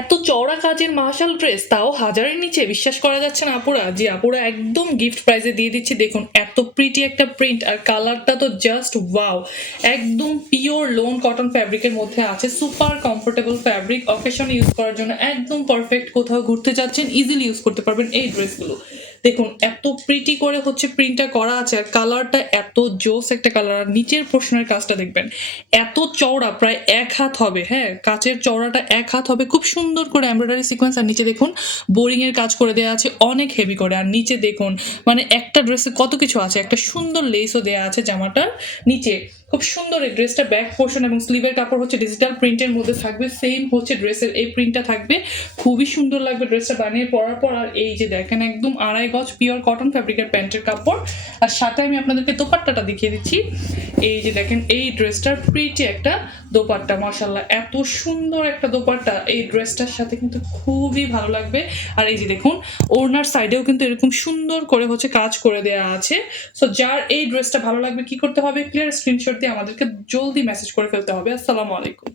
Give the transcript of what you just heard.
এত চওড়া কাজের মার্শাল ড্রেস, তাও হাজারের নিচে। বিশ্বাস করা যাচ্ছে না আপুরা, যে আপুরা একদম গিফট প্রাইজে দিয়ে দিচ্ছি। দেখুন এত প্রিটি একটা প্রিন্ট, আর কালারটা তো জাস্ট ওয়াও। একদম পিওর লোন কটন ফ্যাব্রিকের মধ্যে আছে, super comfortable fabric, occasion use করার জন্য একদম পারফেক্ট। কোথাও ঘুরতে যাচ্ছেন ইজিলি ইউজ করতে পারবেন এই ড্রেসগুলো। দেখুন এত প্রিটি করে হচ্ছে প্রিন্টটা করা আছে, আর কালারটা এত জোস একটা কালার। আর নিচের পোর্শনের কাজটা দেখবেন, এত চওড়া, প্রায় 1 হাত হবে। হ্যাঁ, কাচের চওড়াটা 1 হাত হবে। খুব সুন্দর করে এমব্রয়ডারি সিকোয়েন্স, আর নিচে দেখুন বোরিং এর কাজ করে দেওয়া আছে অনেক হেভি করে। আর নিচে দেখুন মানে একটা ড্রেসে কত কিছু আছে। একটা সুন্দর লেসও দেওয়া আছে জামাটার নিচে। খুব সুন্দর এই ড্রেসটা ব্যাক পোর্শন এবং স্লিভের কাপড় হচ্ছে ডিজিটাল প্রিন্টের মধ্যে থাকবে। সেম হচ্ছে ড্রেসের এই প্রিন্টটা থাকবে। খুবই সুন্দর লাগবে ড্রেসটা বানিয়ে পরার পর। আর এই যে দেখেন একদম 2.5 গজ পিওর কটন ফ্যাব্রিকের প্যান্টের কাপড়। আর সাথে আমি আপনাদেরকে দোপাট্টাটা দেখিয়ে দিচ্ছি। এই যে দেখেন এই ড্রেসটার প্রিটি একটা দোপাট্টা, মাশাআল্লাহ এত সুন্দর একটা দোপাট্টা। এই ড্রেসটার সাথে কিন্তু খুবই ভালো লাগবে। আর এই যে দেখুন ওড়নার সাইডেও কিন্তু এরকম সুন্দর করে হচ্ছে কাজ করে দেওয়া আছে। সো যার এই ড্রেসটা ভালো লাগবে কি করতে হবে, ক্লিয়ার স্ক্রিনশট দিয়ে আমাদেরকে জলদি মেসেজ করে ফেলতে হবে। আসসালামু আলাইকুম।